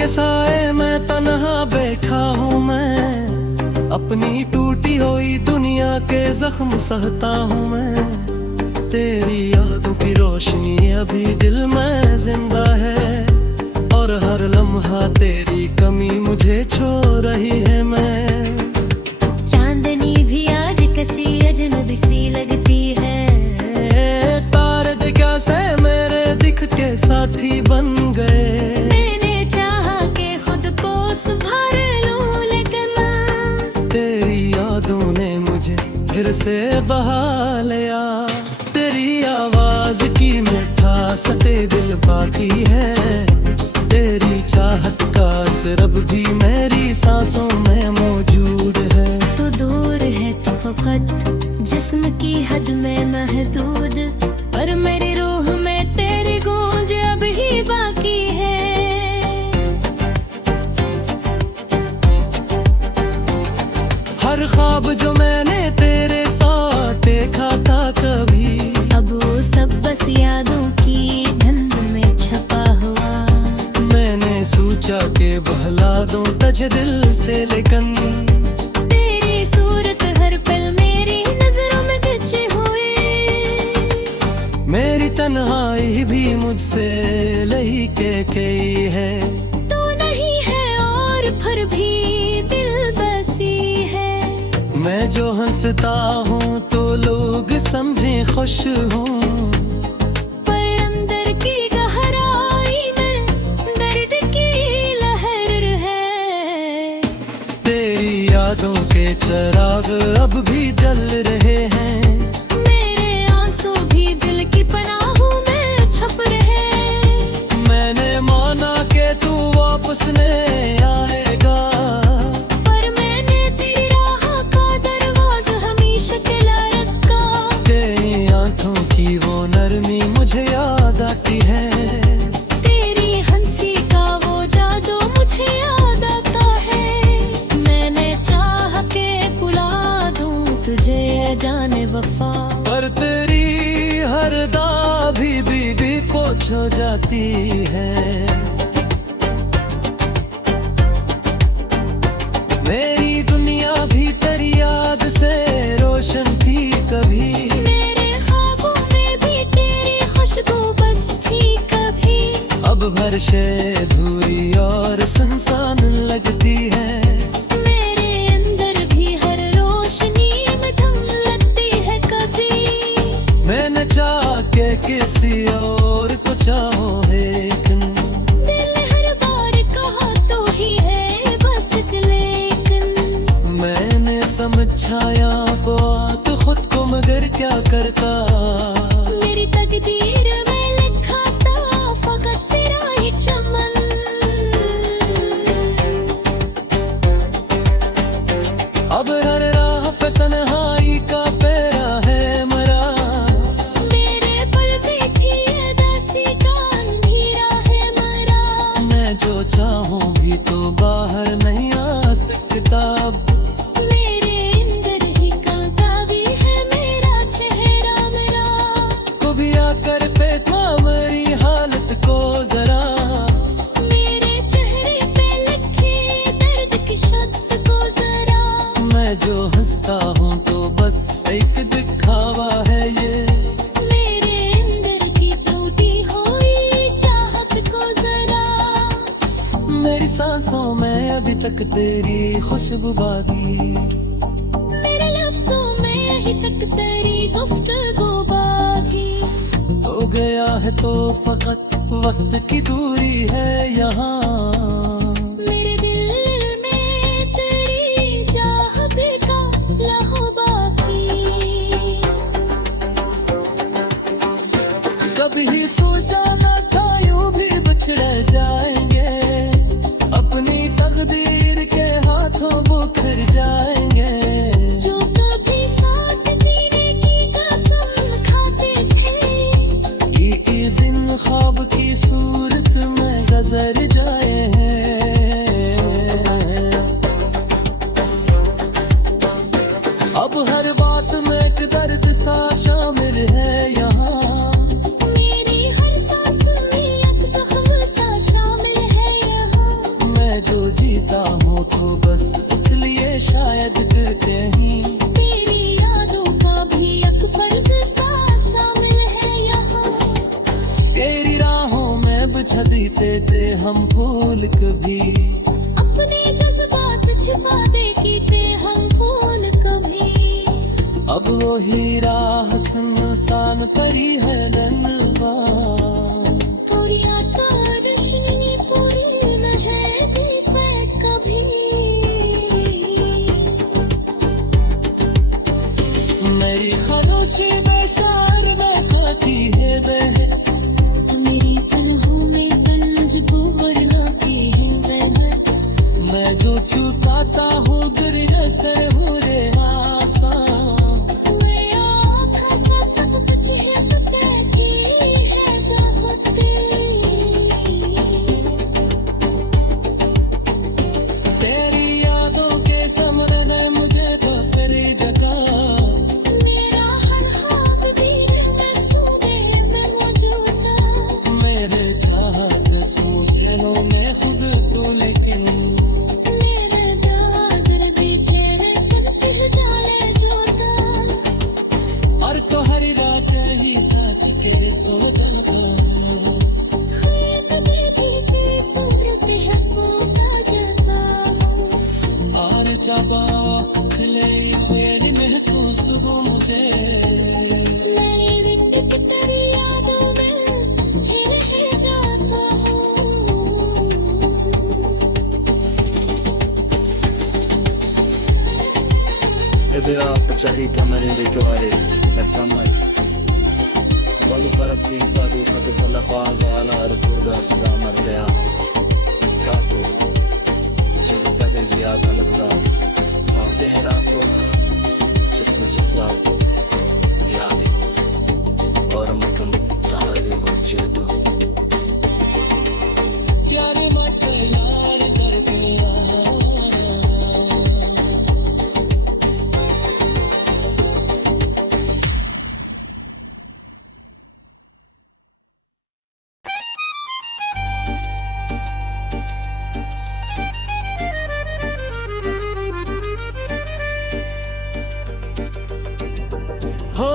के साए में तन्हा बैठा हूँ मैं, अपनी टूटी हुई दुनिया के जख्म सहता हूँ मैं। तेरी यादों की रोशनी अभी दिल में जिंदा है, और हर लम्हा तेरी कमी मुझे छो रही है। मैं चांदनी भी आज कसी अजनबी सी लगती है, तारे दिखा से मेरे दिख के साथी बन गए। मैंने चाहा कि खुद को संभाल लूं, लेकिन तेरी यादों ने मुझे फिर से बहा लिया। तेरी आवाज की मिठास ते दिल बाकी है, तेरी चाहत का असर अब भी मेरी सांसों में मौजूद है। तो दूर है तो फकत जिस्म की हद में महदूद, पर मेरी रूह में तेरी गूंज अब ही बाकी है। हर ख्वाब जो मैंने तेरे साथ देखा था कभी, अब वो सब बस यादों की धुंध में छपा हुआ। मैंने सोचा के बहला दूं तुझे दिल से, लेकिन तेरी सूरत हर पल मेरी नजरों में खिंची हुई। मेरी तन्हाई भी मुझसे लही के गई है। तू नहीं है और फिर भी दिल बसी है। मैं जो हंसता हूँ तो लोग समझे खुश हूँ, पर अंदर की गहराई में दर्द की लहर है। तेरी यादों के चिराग अब भी जल रहे हैं। मेरे आंसू भी दिल की पनाहों में छप रहे। मैंने माना कि तू वापस नहीं आएगा, पर मैंने तेरी राह का दरवाजा हमेशा खुला रखा। तेरी आंखों की वो नरमी मुझे याद आती है, तेरी हंसी का वो जादू मुझे याद आता है। मैंने चाह के बुला दूं तुझे जाने वफा, पर तेरी हर दा भी पोछ हो जाती है। मेरी दुनिया भी तेरी याद से रोशन थी कभी, मेरे ख्वाबों में भी तेरी खुशबू बस थी कभी। अब भरशे अधूरी और सुनसान लगती है। मेरे अंदर भी हर रोशनी में दम लगती है कभी। मैंने चाह के किसी और को चाहो, लेकिन दिल ने हर बार कहा तो ही है बस एक लेकिन। मैंने समझाया बात खुद को, मगर क्या करता। मेरी तकदीर में लिखा था फकत तेरा ही चमन। अब हर राह पे तन्हाई का पेरा है मरा, मेरे पल बैठी उदासी का अंधेरा है मरा। मैं जो चाहूं भी तो बाहर नहीं आ सकता। मेरे अंदर ही कांटा भी है मेरा चेहरा मेरा। तो भी आकर देखो मेरी हालत को जरा, मेरे चेहरे पे लिखे दर्द की शब्द को जरा। मैं जो हंसता हूँ तो बस एक दिखावा है ये। मेरे अंदर की टूटी हुई चाहत को जरा। मेरी सांसों में अभी तक तेरी खुशबू बाकी, मेरे लफ्जों में यही तक तेरी गुफ्तगू बाकी। हो गया है तो फकत वक्त की दूरी है यहाँ। मेरे दिल में तेरी चाहत का लहू बाकी। कभी सोचा ना था यूं भी बिछड़ जाएंगे, अपनी तकदीर के हाथों बिखर जाएंगे। जो कभी साथ जीने की कसम खाते थे, ये दिन ख्वाब की सूरत में गुजर जाए हैं। अब हर बात में एक दर्द सा शामिल है यहाँ। मेरी हर सांस में एक जख्म सा शामिल है यहाँ। लेते हम भूल कभी। अपने जज्बात छिपा देती थे हम भूल कभी। अब वो हीरा हसन सान परी है नन्वा। थोड़ी आकाश ने पूरी नजर दी पे कभी। मेरी खामोशी बेशार में खाती है बहन। मेरी तन्हों में मजबूर होती है बहन। मैं जो चुकाता हूँ गिर असर हो रे आसान। सो जाता और चाबा खिले ये महसूस हो मुझे। तेरी यादों में हिल जाता हूँ। Ebira pachahita marinde choare natamai walu farak fi sadu sadu fala khaz ala arkuda sada mar gaya kato jab sab ziyada labda khab tehra ko jism jiswa yaad aur mukum taare wajdu प्यार मत यार करके हो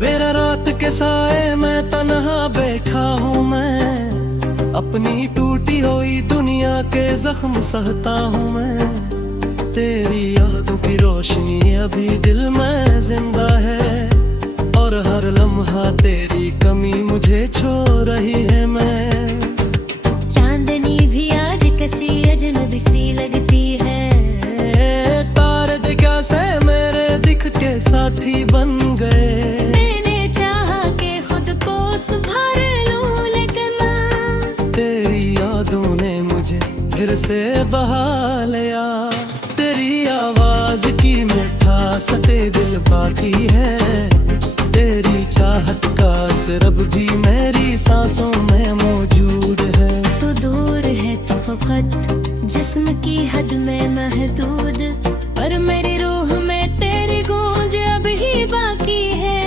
मेरा रात के साए में तन्हा बैठा हूँ मैं। अपनी टूटी हुई दुनिया के जख्म सहता हूँ मैं। तेरी यादों की रोशनी अभी दिल में जिंदा है और हर लम्हा तेरी कमी मुझे छो रही है। मैं चांदनी भी आज कसी अजनबी सी लगती है। तारे दिखा से मेरे दिख के साथी बन गए। मैंने चाहा कि खुद को सुधार लूं लेकिन तेरी यादों ने मुझे फिर से बहा लिया। तेरी आवाज की मिठास ते दिल बाकी है। तेरी चाहत का असर भी मेरी सांसों में मौजूद है। तो दूर है तो फकत जिस्म की हद में महदूद, पर मेरी रूह में तेरी गूंज अब ही बाकी है।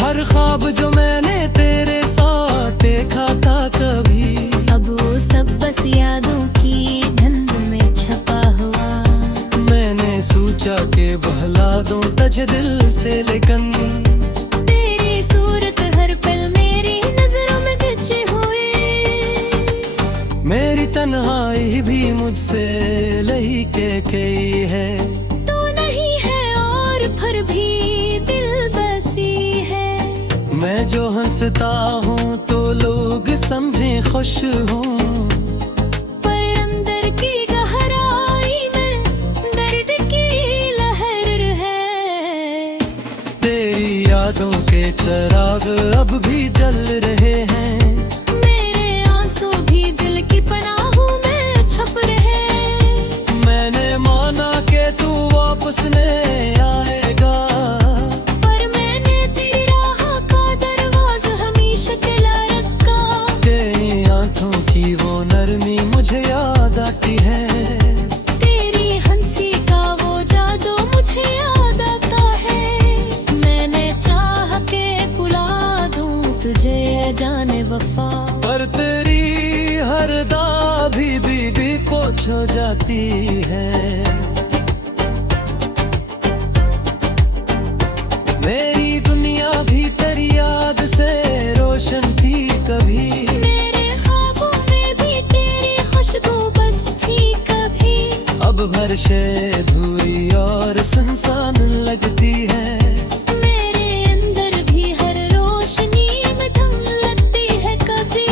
हर ख्वाब जो मैंने तेरे साथ देखा था कभी, अब वो सब बस यादों की धुंध में छपा हुआ। मैंने सोचा के बहला दूं तुझे दिल से, लेकिन तेरी सूरत हर पल मेरी नजरों में खिंची हुई। मेरी तन्हाई भी मुझसे लही के गई है। तो नहीं है और फिर भी दिल बसी है। मैं जो हंसता हूँ तो लोग समझे खुश हूँ, पर अंदर की गहराई में दर्द की लहर है। तेरी यादों के चिराग अब भी जल रहे हैं। मेरे आंसू भी दिल की पनाहों में छप रहे। मैंने माना कि तू वापस नहीं आएगा, पर मैंने तेरी राह का दरवाजा हमेशा खुला रखा। तेरी आंखों की वो नरमी मुझे याद आती है। तेरी हंसी का वो जादू वफा। पर तेरी हर दा भी पोछ हो जाती है। मेरी दुनिया भी तेरी याद से रोशन थी कभी। मेरे ख्वाबों में भी तेरी खुशबू बस थी कभी। अब भरशे धूरी और सुनसान लगती है। मेरे अंदर भी हर रोशनी में दम लगती है कभी।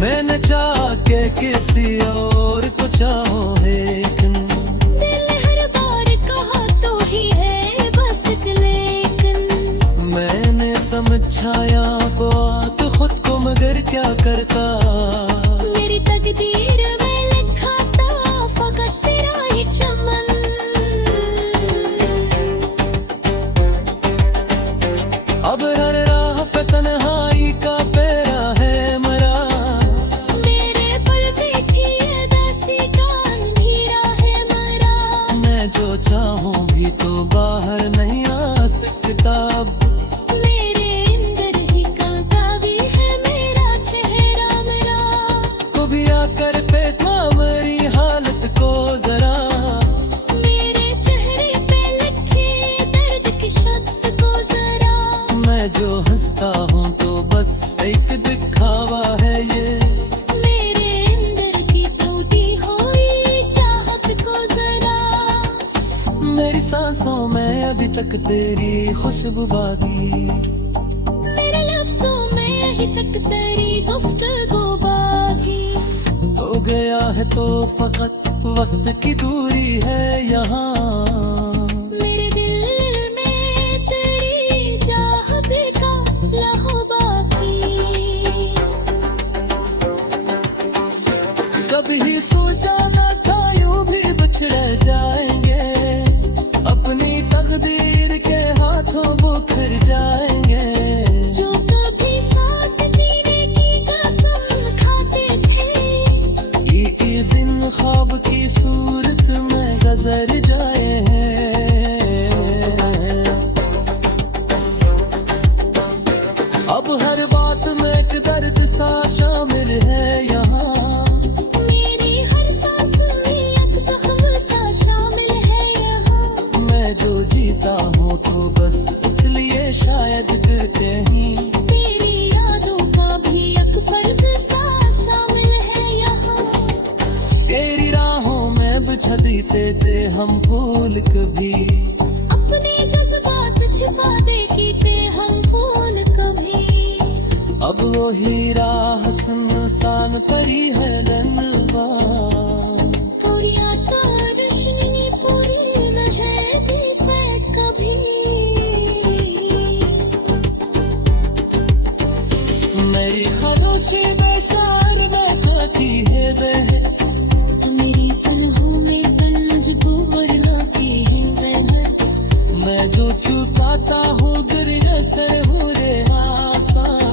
मैंने चाह के किसी और को चाहो लेकिन दिल हर बार कहा तो ही है बस एक लेकिन। मैंने समझाया बात खुद को मगर क्या करता। मेरी तकदीर में लिखा था फकत तेरा ही चमन। अब हर राह पे तन्हाई का पेरा है मरा। मेरे पल देखी ये दासी का अंधेरा है मरा। मैं जो चाहूं भी तो बाहर नहीं आ सकता। मेरे अंदर ही कांता भी है मेरा चेहरा मेरा। कभी आकर पेटमा मेरी हालत को जरा। मेरे चेहरे पे लिखे दर्द की शब्द को जरा। मैं जो हंसता हूँ तो बस एक दिखावा है ये। मेरे अंदर की टूटी हुई चाहत को जरा। मेरी सांसों में अभी तक तेरी खुशबू बाकी। मेरे लफ्जों में यही तक तेरी गुफ्तगू बाकी। हो गया है तो फकत वक्त की दूरी है यहाँ। मेरे दिल में तेरी चाहत का लहू बाकी। कभी सोचा न था यूं भी बिछड़ जाएंगे। अपनी तकदीर के हाथों बुखर जाएंगे। जो कभी साथ जीने की कसम खाते थे। ये दिन ख्वाब की सूरत में गुजर जाए हैं। अब हर बात में एक दर्द सा शामिल है यहाँ। मेरी हर सांस में एक जख्म सा शामिल है यहाँ। मैं जो जीता हूँ तो बस इसलिए शायद कहीं तेरी यादों का भी एक फर्ज सा शामिल है यहाँ। तेरी राहों में बिछा देते थे हम फूल कभी। अपने जज्बात छिपा देती थे हम भूल कभी। अब वो हीरा सुनसान परी है रनवा। थोड़ी आकाशनी पूरी नजर पे कभी। मेरी खामोशी बेशार में खाती है बहर। मेरी पलकों में तंज बोर लाती है बहर। मैं जो चुकाता हूँ गिर नसर हूँ रे आसान।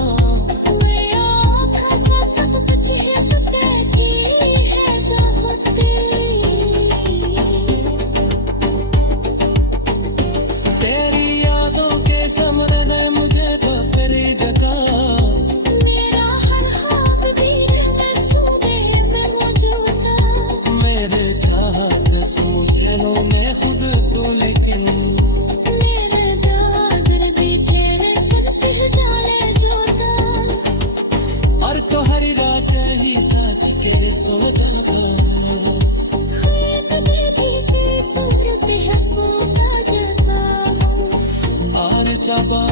मैं आँखों से सब कुछ है तो कहती है दावते। तेरी यादों के सामने ने मुझे तो करी जगह। मेरा हर ख्वाब भी में सूबे में मौजूद है। मेरे चाहत सूझलों में खुद तो लेकिन मेरे दादर भी तेरे सुनते जाले जोता। और तो हर रात ही सच के सो जाता। ख्याल में भी सूरत है को ताजता हूँ। और चाबा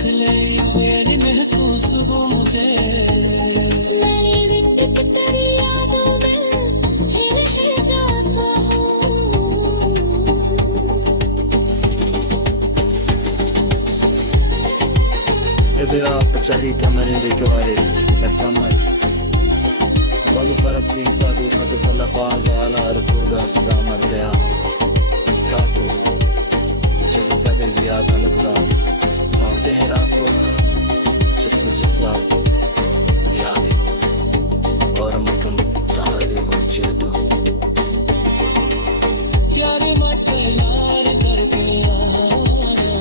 खले मेरी महसूस हो मुझे। मेरी रिंग की तेरी यादों में खिल है जाता हूँ। Ed era pacciati camere dei tuoi per tamai. Quando farà prisa tu state per la fase alla ricordar se da mardea. Kato. Chega sabe ziyada lagda. Khaw tehra ko. Jism jiswa. Yadi. Aur makam tahari mujhedu. प्यारे मत यार करके आना।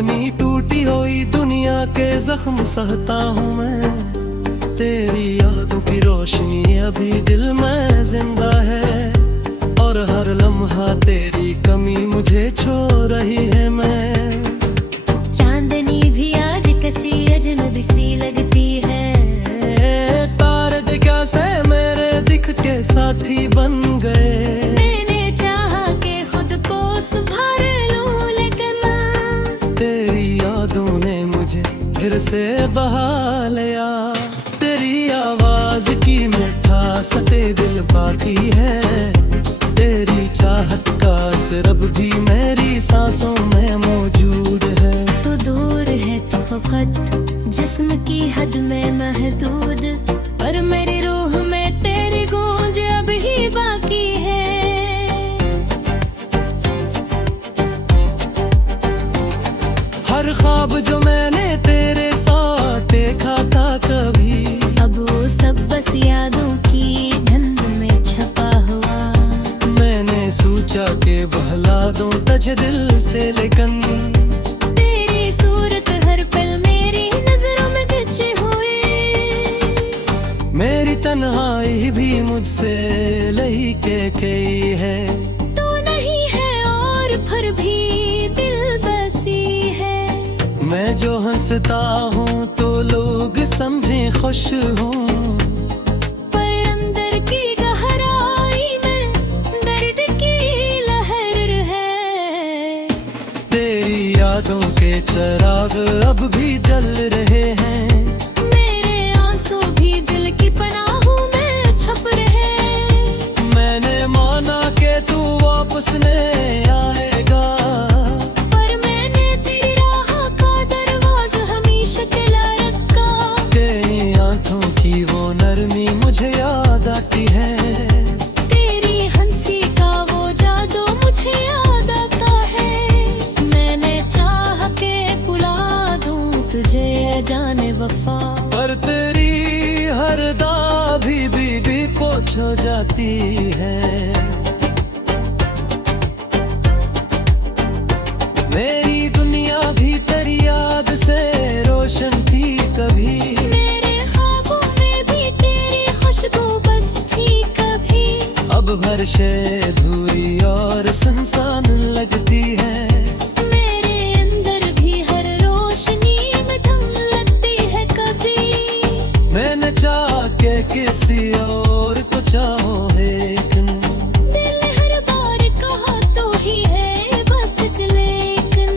अपनी टूटी हुई दुनिया के जख्म सहता हूँ मैं। तेरी यादों की रोशनी अभी दिल में जिंदा है, और हर लम्हा तेरी कमी मुझे छो रही है। मैं चांदनी भी आज किसी अजनबी सी लगती है। तारे दिखा से मेरे दिख के साथी बन गए। मैंने चाहा कि खुद को संभाल लूं, लेकिन तेरी यादों ने मुझे फिर से बहा लिया। तेरी आवाज की मिठास ते दिल बाकी है, तेरी चाहत का असर अब भी मेरी सांसों में मौजूद है। तो दूर है तो फकत जिस्म की हद में महदूद, पर मेरी रूह में तेरी गूंज अब ही बाकी है। हर ख्वाब जो मैंने तेरे साथ देखा था कभी, अब वो सब बस यादों की धुंध में छपा हुआ। मैंने सोचा के बहला दूं तुझे दिल से, लेकिन तेरी सूरत हर पल मेरी नजरों में खिंची हुई। मेरी तन्हाई भी मुझसे लही के गई है। तू नहीं है और फिर भी दिल बसी है। मैं जो हंसता हूँ तो लोग समझे खुश हूँ, पर अंदर की गहराई में दर्द की लहर है। तेरी यादों के चिराग अब भी जल रहे हैं। मेरे आंसू भी दिल की पनाहों में छप रहे। मैंने माना कि तू वापस नहीं आएगा, पर मैंने तेरी राह का दरवाजा हमेशा खुला रखा। तेरी आंखों की वो नरमी मुझे याद आती है। तेरी हंसी का वो जादू मुझे याद आता है। मैंने चाह के बुला दूं तुझे जाने वफा, पर तेरी हर दा भी पोछ हो जाती है। मेरी दुनिया भी तेरी याद से रोशन थी कभी। मेरे ख्वाबों में भी तेरी खुशबू बस थी कभी। अब हर शे अधूरी और सुनसान लगती है। मेरे अंदर भी हर रोशनी में थम लगती है कभी। मैंने चाह के किसी और को चाहो, लेकिन दिल हर बार कहा तो ही है बस एक लेकिन।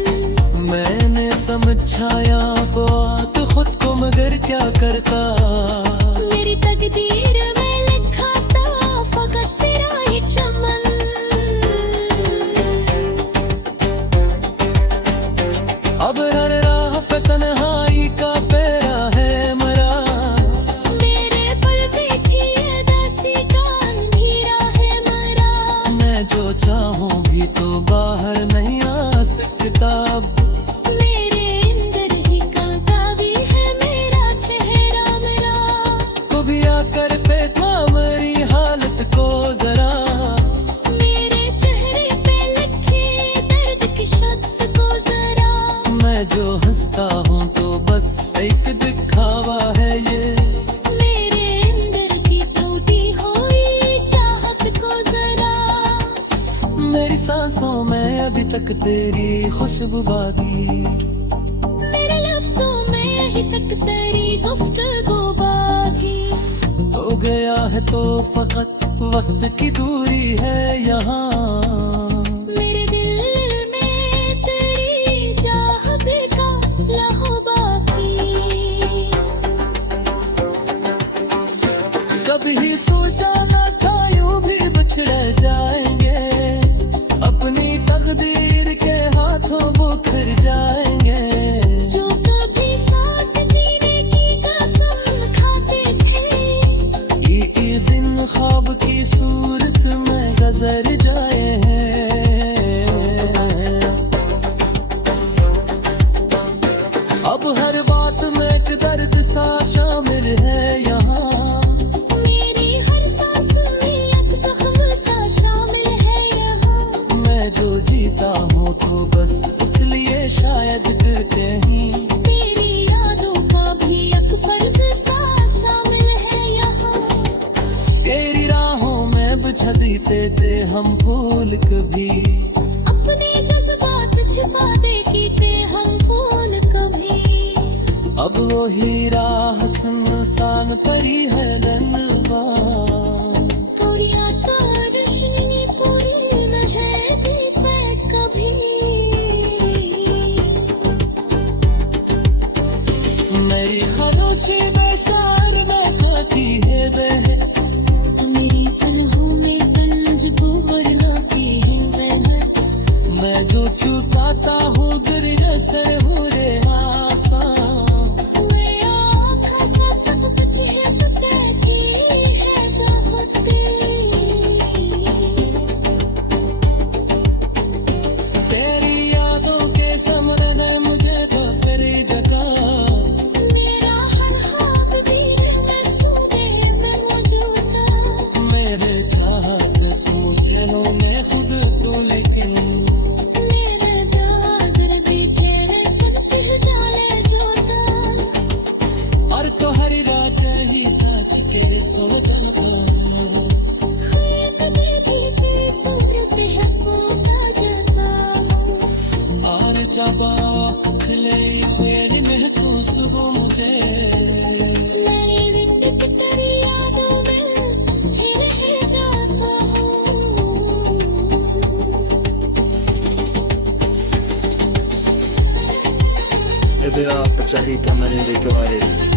मैंने समझाया बात खुद को, मगर क्या करता। मेरी तकदीर में लिखा था फकत तेरा ही चमन। अब हर राह पे तन्हाई का पेरा है मरा। मेरे पल बैठी उदासी का अंधेरा है मरा। मैं जो चाहूं भी तो बाहर नहीं आ सकता। मेरे अंदर ही कांता भी है मेरा चेहरा मेरा। तू भी आकर देखा मेरी हालत को जरा। मेरे चेहरे पे लिखे दर्द की शब्द को जरा। मैं जो हंसता हूँ तो बस एक दिखावा है ये। मेरे अंदर की टूटी हुई चाहत को जरा। मेरी सांसों में अभी तक तेरी खुशबू बाकी। मेरे लफ्जों में यही तक तेरी गुफ्तगू बाकी। हो गया है तो फकत वक्त की दूरी है यहाँ। मेरे दिल में तेरी चाहत का लहू बाकी। कभी सोचा न था यूं भी बिछड़ जाएंगे, अपनी तकदीर के हाथों बिखर जाएंगे। जो कभी साथ जीने की कसम खाते थे, ये दिन ख्वाब की सूरत में गुजर जाए हैं। अब वो हीरा हसन सान परी है रनवा थोड़ी आकाशनी ने पूरी न जाएगी पे कभी मेरी खरोची बेशार न खाती है बहन मेरी तन्हों में तंज बोर लाती है मैं जो चुकाता हूँ गिर सर हो रे आसान वे आँखों से सब कुछ है पता की है दावती तेरी यादों के समर ने मुझे तो करी जगा मेरा हर ख्वाब भी रहना सूंघे में मौजूद मेरे चाहत सूझेलों में खुद तू लेकिन मेरे दादर भी तेरे सुनते जाले जोता और तो हरी रात ही सच के सुन जनता खैर में भी सूरत है कोता जाता हूँ और चाबा खले ये महसूस हो मुझे मेरी रिंड की तेरी यादों में ही रह जाता हूँ Ed pecciati camere rituali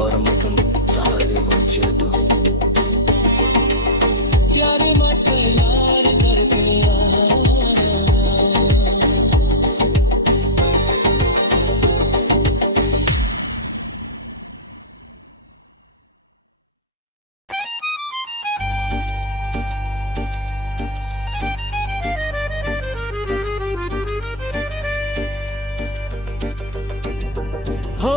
और मकम तारे बच्चे दो प्यार मत यार करके हो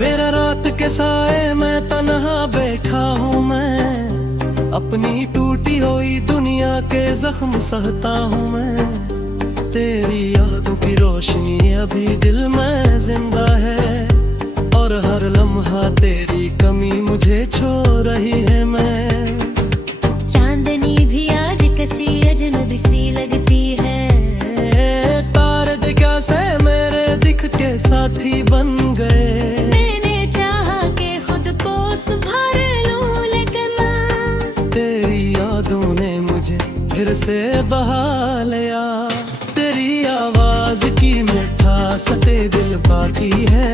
मेरा रात के साए मैं तन्हा बैठा हूँ मैं अपनी टूटी हुई दुनिया के जख्म सहता हूँ मैं तेरी यादों की रोशनी अभी दिल में जिंदा है और हर लम्हा तेरी कमी मुझे छो रही है मैं चांदनी भी आज कसी अजनबी सी लगती है तारे क्या से मेरे दिख के साथी बन गए मैंने चाहा कि खुद को संभाल लूं लेकिन तेरी यादों ने मुझे फिर से बहा लिया तेरी आवाज की मिठास ते दिल बाकी है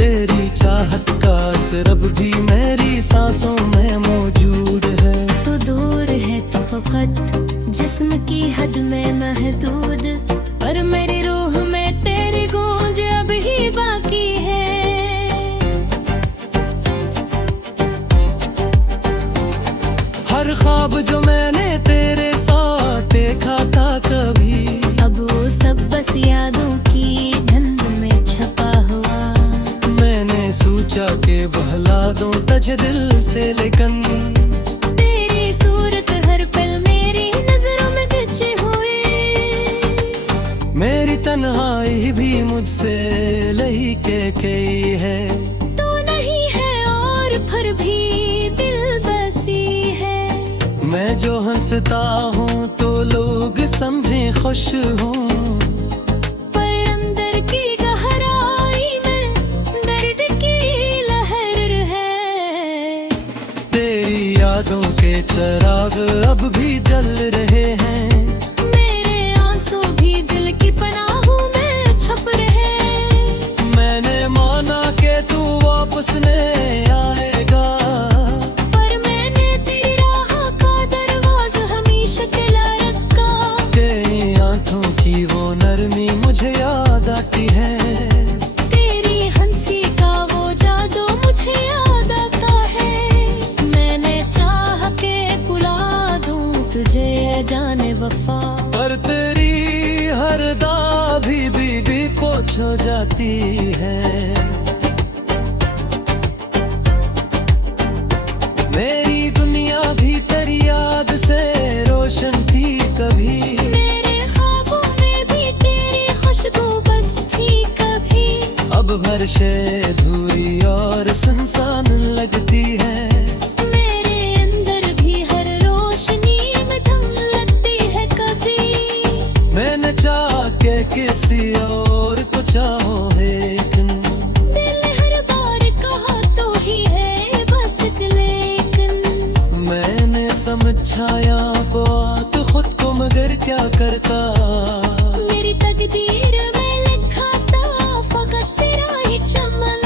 तेरी चाहत का असर अब भी मेरी सांसों में मौजूद है तो दूर है तो फकत जिस्म की हद में महदूद पर मेरी रूह में तेरी गूंज अब ही बाकी है हर ख्वाब जो मैंने तेरे साथ देखा था कभी अब वो सब बस यादों की धुंध में छपा हुआ मैंने सोचा के बहला दूं तुझे दिल से लेकिन तेरी सूरत हर पल मेरी नजरों में खिंची हुई मेरी तन्हाई भी मुझसे लही के गई है तो नहीं है और फिर भी दिल बसी है मैं जो हंसता हूँ तो लोग समझे खुश हूँ पर अंदर की गहराई में दर्द की लहर है तेरी यादों के चिराग अब भी जल रहे हैं मेरे आंसू भी दिल की पनाहों में छप रहे मैंने माना कि तू वापस नहीं आएगा पर मैंने तेरी राह का दरवाजा हमेशा खुला रखा तेरी आंखों की वो नरमी मुझे याद आती है तेरी हंसी का वो जादू मुझे याद आता है मैंने चाह के बुला दूं तुझे है जाने वफा। पर तेरी हर दा भी पोछ हो जाती है। मेरी दुनिया भी तेरी याद से रोशन थी कभी। मेरे ख्वाबों में भी तेरी खुशबू बस थी कभी। अब भरशे अधूरी और सुनसान लगती है। मेरे अंदर भी हर रोशनी में दम लगती है कभी। मैंने चाह के किसी और को चाहो लेकिन दिल ने हर बार कहा तो ही है बस एक लेकिन। मैंने समझाया बात खुद को मगर क्या करता। मेरी तकदीर में लिखा था फकत तेरा ही चमन।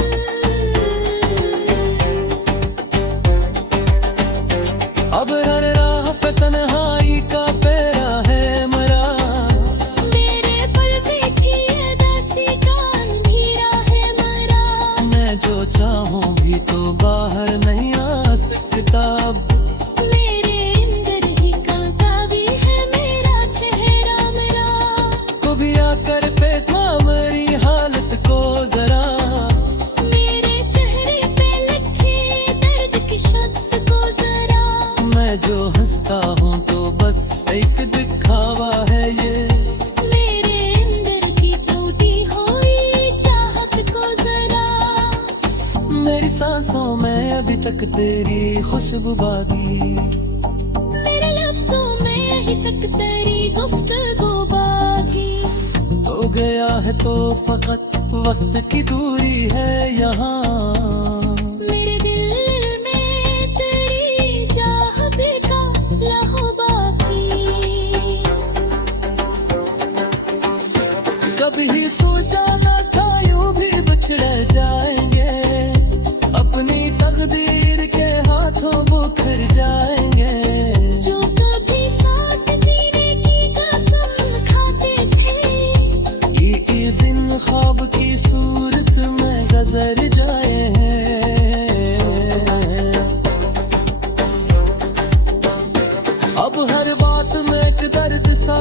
अब हर राह पे तन्हाई का पेरा है मरा। मेरे पल बैठी उदासी का अंधेरा है मरा। मैं जो चाहूं भी तो बाहर नहीं आ सकता। मेरे अंदर ही कांटा भी है मेरा चेहरा मेरा। तो भी आकर देखा मेरी हालत को जरा। मेरे चेहरे पे लिखे दर्द की शब्द को जरा। मैं जो हंसता हूँ तो बस एक दिखावा है ये। मेरे अंदर की टूटी हुई चाहत को जरा। मेरी सांसों में अभी तक तेरी खुशबू बाकी। मेरे लफ्जों में यही तक तेरी गुफ्तगू बाकी। हो गया है तो फकत वक्त की दूरी है यहाँ। मेरे दिल में तेरी चाहत का लहू बाकी। कभी सोचा ना था यूं भी बिछड़ जाएंगे। अपनी तकदीर के हाथों बुखर जाएंगे। जो कभी साथ जीने की कसम खाते थे। ये दिन ख्वाब की सूरत में गुजर जाए हैं। अब हर बात में एक दर्द सा